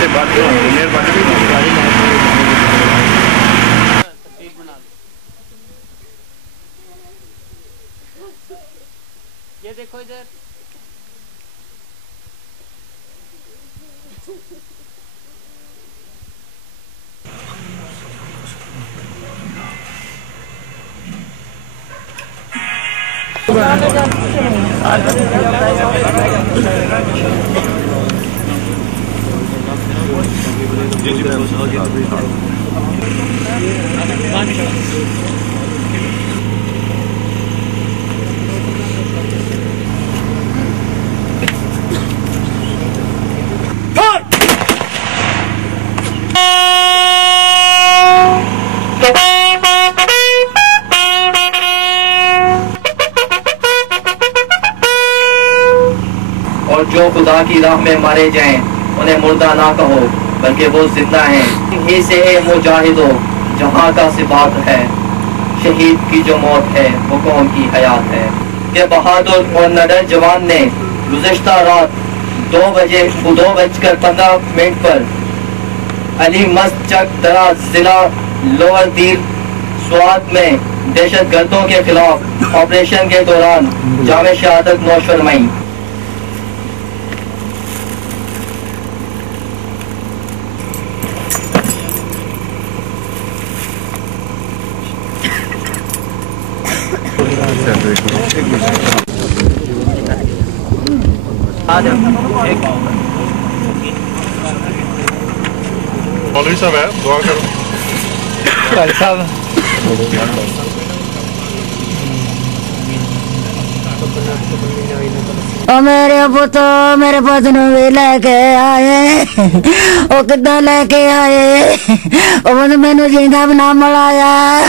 से बात ये देखो इधर और जो खुदा की राह में मारे जाएं उन्हें मुर्दा ना कहो बल्कि वो जिंदा हैं। ही से मुजाहिदो जहाँ का सिबात है, शहीद की जो मौत है वो कौम की हयात है। के बहादुर और नडर जवान ने गुज़िश्ता रात 2:15 पर अली मस्जिद दराज जिला लोअर दीर स्वात में दहशत गर्दों के खिलाफ ऑपरेशन के दौरान जामे शहादत नौश फरमाई। मौलवी साहब है, दुआ करो। भाई साहब मेरे पुत नूं भी लैके आए, वो किदा लैके आए, वो मैनू जींदा भी ना मिलाया,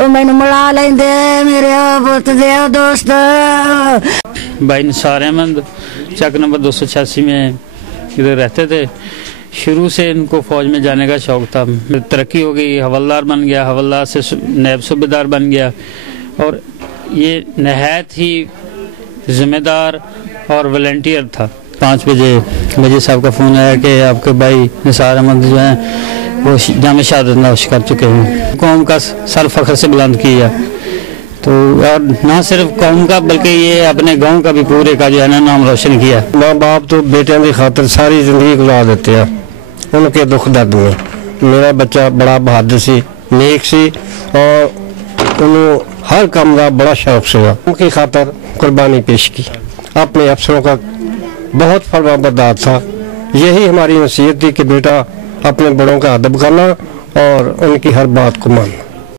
वो मैनू मिला लेंदे मेरे पुत दे दोस्त। भाई निसार अहमद चक नंबर 286 में इधर रहते थे। शुरू से इनको फौज में जाने का शौक था। तरक्की हो गई, हवलदार बन गया, हवलदार से नायब सूबेदार बन गया और ये नहायत ही जिम्मेदार और वॉलंटियर था। 5 बजे वजी साहब का फ़ोन आया कि आपके भाई निसार अहमद जो हैं वो जामे शहादत नौश कर चुके हैं। कौम का सर फख्र से बुलंद किया, तो और ना सिर्फ कौम का बल्कि ये अपने गांव का भी पूरे का जो है ना नाम रोशन किया। माँ बाप तो बेटियों की खातिर सारी जिंदगी गुजार देते हैं उनके दुख दर्द में। मेरा बच्चा बड़ा बहादुर सी, नेक सी और उन्होंने हर काम का बड़ा शौक से उनकी खातिर कुर्बानी पेश की। अपने अफसरों का बहुत फरमाबरदार था। यही हमारी नसीहत थी कि बेटा अपने बड़ों का अदब करना और उनकी हर बात को मानना।